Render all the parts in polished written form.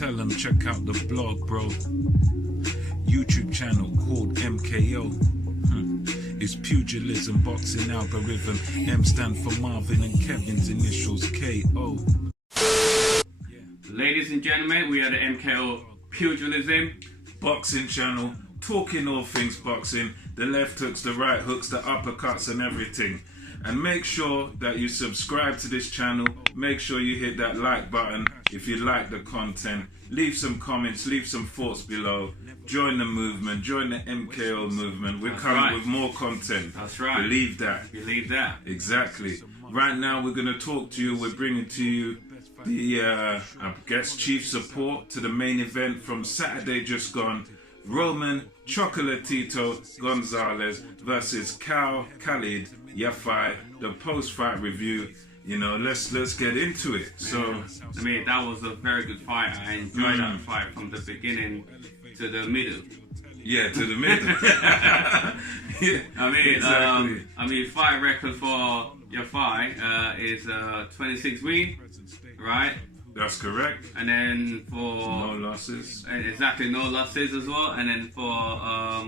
tell them check out the blog, bro. YouTube channel called MKO. It's pugilism, boxing algorithm. M stand for Marvin and Kevin's initials KO. Ladies and gentlemen, we are the MKO Pugilism boxing channel, talking all things boxing, the left hooks, the right hooks, the uppercuts and everything. And make sure that you subscribe to this channel. Make sure you hit that like button if you like the content. Leave some comments, leave some thoughts below. Join the movement, join the MKO movement. We're coming with more content. That's right. Believe that. Believe that. Exactly. Right now we're going to talk to you. We're bringing to you the, I guess, chief support to the main event from Saturday just gone. Roman Chocolatitto González versus Kal Yafai. The post-fight review. You know, let's get into it. So, I mean, that was a very good fight. I enjoyed that fight from the beginning to the middle. Yeah, to the middle. Yeah, exactly. I mean, fight record for Yafai is 26 wins, right? That's correct. And then for no losses. Exactly, no losses as well. And then for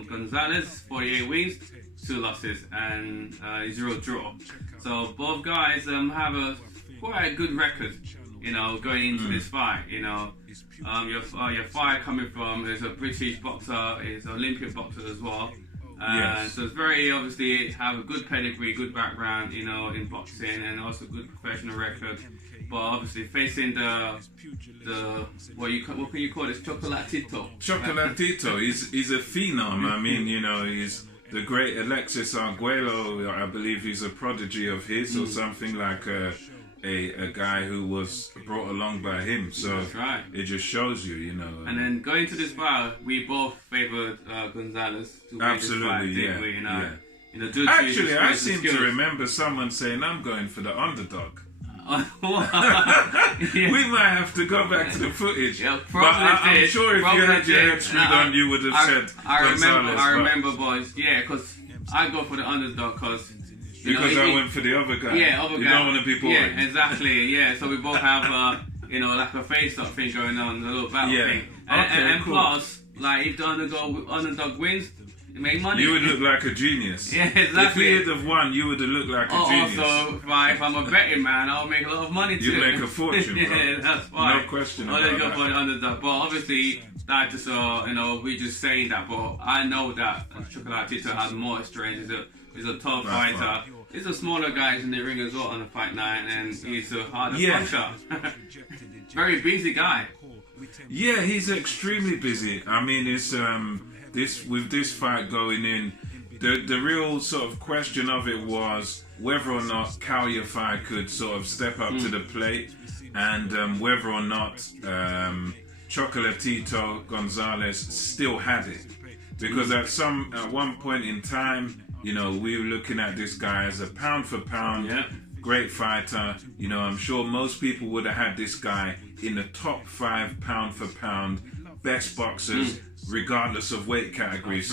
Gonzalez, 48 wins, 2 losses, and 0 draw. So both guys have quite a good record, you know, going into this fight. You know, your fight coming from is a British boxer, is an Olympic boxer as well. Yes. So it's very obviously have a good pedigree, good background, you know, in boxing, and also good professional record. But obviously facing the what can you call this, Chocolatitto? Chocolatitto, he's a phenom. I mean, you know, he's the great Alexis Arguello. I believe he's a prodigy of his, or something like a guy who was brought along by him. So that's right. It just shows you, you know. And then going to this fight, we both favoured Gonzalez to win this fight, didn't we? You know, yeah. You know, actually, I seem to remember someone saying I'm going for the underdog. We might have to go back to the footage. Yeah, but I'm sure if you had your head screwed on, you would have said Gonzalez. I remember, boys. Yeah, because I go for the underdog because I went for the other guy. Yeah, other guy. You don't want to be boring. Yeah, exactly. Yeah, so we both have you know, like a face-up thing going on, a little battle thing. And cool. Plus, like if the underdog wins, you make money. You would look like a genius. Yeah, exactly. If you'd have won, you would have looked like a genius. Also, if I'm a betting man, I'll make a lot of money too. You make a fortune, bro. Yeah, that's fine. No question about that. I'll go that. for the underdog. But obviously, that just you know, we just saying that. But I know that Chocolatitto has more experience. He's a tough fighter. He's a smaller guy in the ring as well on the fight night, and he's a harder puncher. Very busy guy. Yeah, he's extremely busy. I mean, it's with this fight going in, the real sort of question of it was whether or not Kal Yafai could sort of step up to the plate, and whether or not Chocolatitto González still had it, because at one point in time, you know, we were looking at this guy as a pound for pound, great fighter. You know, I'm sure most people would have had this guy in the top 5 pound for pound best boxers, regardless of weight category.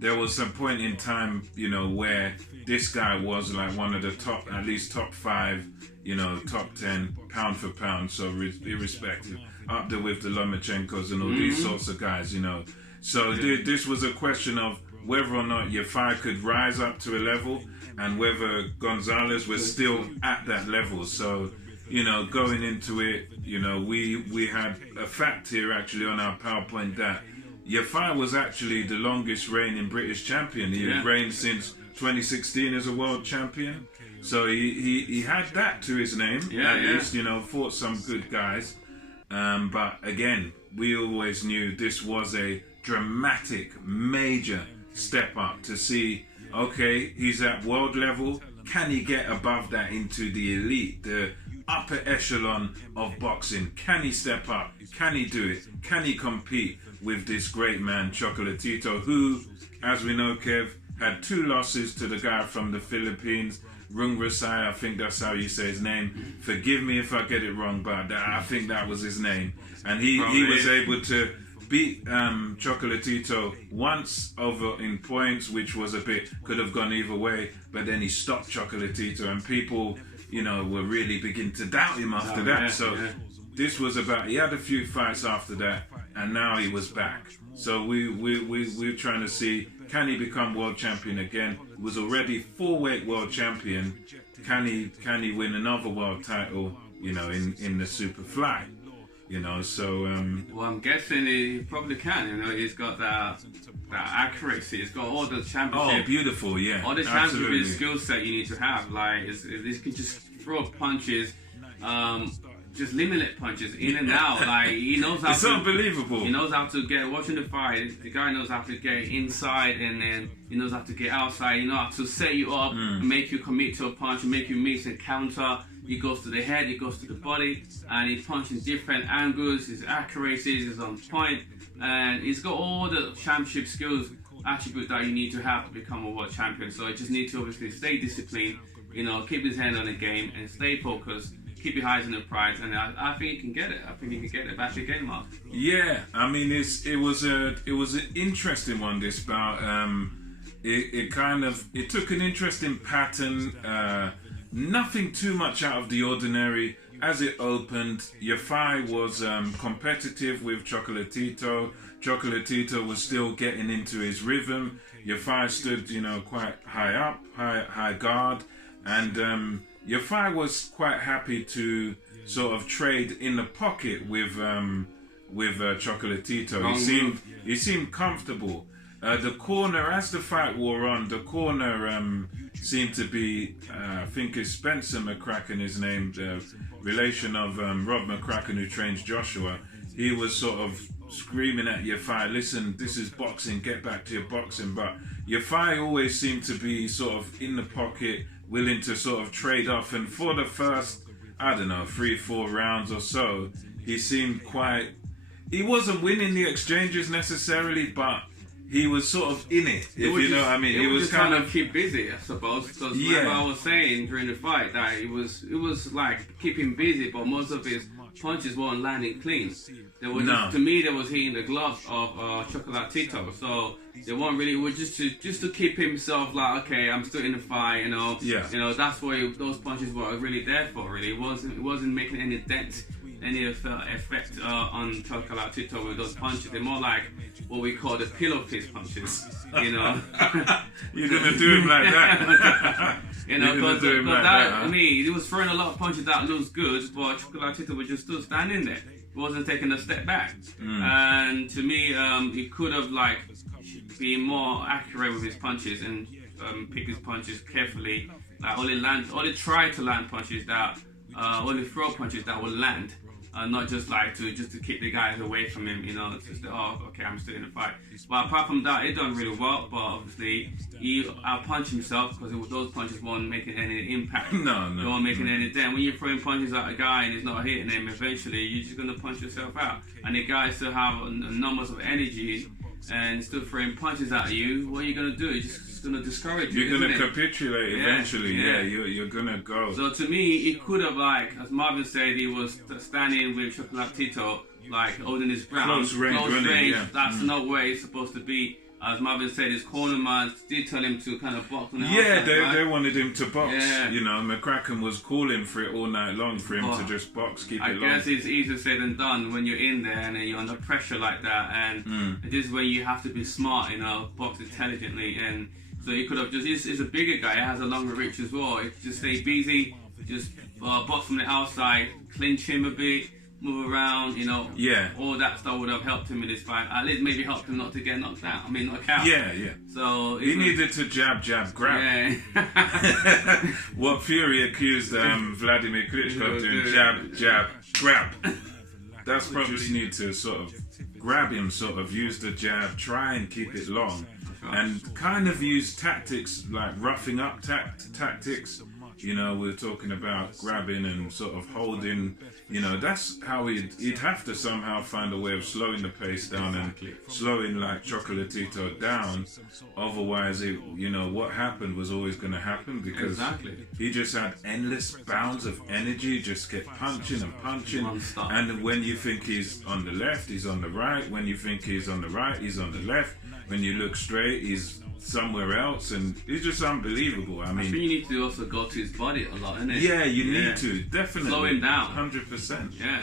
There was some point in time, you know, where this guy was like one of the top, at least top 5, you know, top 10 pound for pound. So irrespective, up there with the Lomachenkos and all these sorts of guys, you know. So this was a question of whether or not Yafai could rise up to a level, and whether Gonzalez was still at that level. So, you know, going into it, you know, we had a fact here actually on our PowerPoint that Yafai was actually the longest reigning British champion. He had reigned since 2016 as a world champion. So he had that to his name, at least, you know, fought some good guys. But again, we always knew this was a dramatic, major step up to see, okay, he's at world level. Can he get above that into the elite, the upper echelon of boxing? Can he step up? Can he do it? Can he compete with this great man, Chocolatitto, who, as we know, Kev, had 2 losses to the guy from the Philippines, Rung Rasai, I think that's how you say his name. Forgive me if I get it wrong, but I think that was his name. And he was able to beat Chocolatitto once over in points, which was could have gone either way, but then he stopped Chocolatitto, and people, you know, were really beginning to doubt him after that. This was about, he had a few fights after that, and now he was back. So we're trying to see, can he become world champion again? He was already 4-weight world champion. Can he win another world title, you know, in the super fly? You know, so well, I'm guessing he probably can. You know, he's got that accuracy. He's got all the championship. Oh, beautiful, yeah. All the championship skill set you need to have. Like, he can just throw punches, just limitless punches in and out. Like, he knows how. It's unbelievable. He knows how to get. Watching the fight, the guy knows how to get inside, and then he knows how to get outside. He knows how to set you up, and make you commit to a punch, and make you miss and counter. He goes to the head, he goes to the body, and he's punching different angles. His accuracy is on point, and he's got all the championship skills, attributes that you need to have to become a world champion. So you just need to obviously stay disciplined, you know, keep his hand on the game, and stay focused. Keep your eyes on the prize, and I think he can get it. I think he can get it. Back again, Mark. Yeah, I mean, it was an interesting one. This bout, it took an interesting pattern. Nothing too much out of the ordinary. As it opened, Yafai was competitive with Chocolatitto. Chocolatitto was still getting into his rhythm. Yafai stood, you know, quite high up, high guard, and Yafai was quite happy to sort of trade in the pocket with Chocolatitto. He seemed comfortable. The corner, as the fight wore on, the corner seemed to be, I think it's Spencer McCracken, his name, the relation of Rob McCracken, who trains Joshua. He was sort of screaming at Yafai, listen, this is boxing, get back to your boxing. But Yafai always seemed to be sort of in the pocket, willing to sort of trade off. And for the first, I don't know, 3-4 rounds or so, he seemed quite, he wasn't winning the exchanges necessarily, but he was sort of in it, if you know what I mean. He was kind of keep busy, I suppose. Because remember I was saying during the fight that it was like keeping busy, but most of his punches weren't landing clean. They were to me, they was hitting the gloves of Chocolatitto. So they weren't really. It was just to keep himself like, okay, I'm still in the fight, you know. Yeah. You know, that's what those punches were really there for. Really, it wasn't making any dent, any effect on Chocolatitto with those punches. They're more like what we call the pillow fist punches, you know. You're gonna do him like that. You know, because I mean, he was throwing a lot of punches that looked good, but Chocolatitto was just still standing there. He wasn't taking a step back. And to me, he could have like been more accurate with his punches and pick his punches carefully. Like only try to land punches that, only throw punches that will land. Not just like to keep the guys away from him, you know, just okay, I'm still in the fight. But apart from that, he done really well. But obviously, he outpunched himself because those punches weren't making any impact. No. They weren't making any dent. When you're throwing punches at a guy and he's not hitting him, eventually you're just gonna punch yourself out. And the guy still have numbers of energy and still throwing punches at you. What are you gonna do? You're just gonna discourage you. You're gonna capitulate eventually. Yeah, you're gonna go. So to me, he could have, like, as Marvin said, he was standing with Chocolatitto, like holding his ground. Close range. Yeah. That's not where he's supposed to be. As Marvin said, his corner man did tell him to kind of box on the outside, they wanted him to box. Yeah. You know, McCracken was calling for it all night long for him to just box, keep it long. I guess it's easier said than done when you're in there and you're under pressure like that. And this is where you have to be smart, you know, box intelligently. And so he could have he's a bigger guy, he has a longer reach as well. He just stay busy, just box from the outside, clinch him a bit, move around, you know. Yeah. All that stuff would have helped him in this fight. At least maybe helped him not to get knocked out. Knocked out. Yeah. So he needed to jab, grab. Yeah. What Fury accused Vladimir Klitschko of doing, jab, grab. That's probably just need to sort of grab him, sort of use the jab, try and keep it long. And kind of use tactics like roughing up tactics. You know, we're talking about grabbing and sort of holding. You know, that's how he'd have to somehow find a way of slowing the pace down and slowing like Chocolatitto down. Otherwise, what happened was always going to happen because he just had endless bounds of energy, just kept punching and punching. And when you think he's on the left, he's on the right. When you think he's on the right, he's on the left. When you look straight, he's somewhere else, and it's just unbelievable. I mean, I think you need to also go to his body a lot, innit? Yeah, you need to, definitely. Slow him down. 100%. Yeah.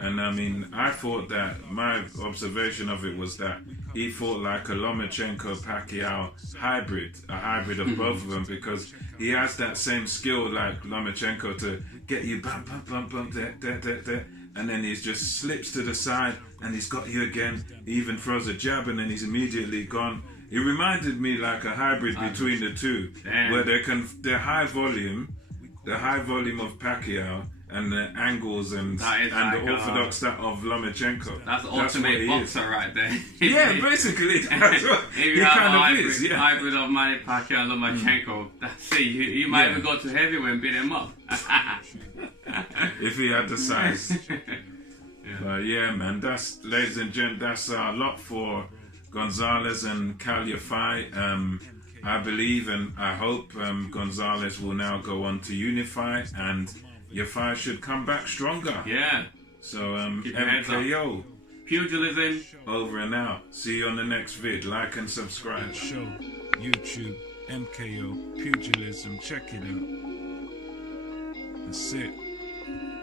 And I mean, I thought that my observation of it was that he fought like a Lomachenko-Pacquiao hybrid, a hybrid of both of them, because he has that same skill like Lomachenko to get you bump, bump, bump, bump, there, and then he just slips to the side and he's got you again. He even throws a jab and then he's immediately gone. It reminded me like a hybrid between the two, where the high volume of Pacquiao and the angles and the orthodox stuff of Lomachenko. That's ultimate boxer right there. Yeah, basically. That's what if you have a hybrid of Manny Pacquiao and Lomachenko, that's it. You might even go to heavyweight and beat him up. If he had the size. But yeah, man, that's, ladies and gents, that's a lot for Gonzalez and Kal Yafai. I believe and I hope Gonzalez will now go on to unify, and Yafai should come back stronger. Yeah. So MKO. Pugilism. Over and out. See you on the next vid. Like and subscribe. Show, YouTube, MKO, Pugilism. Check it out. That's it.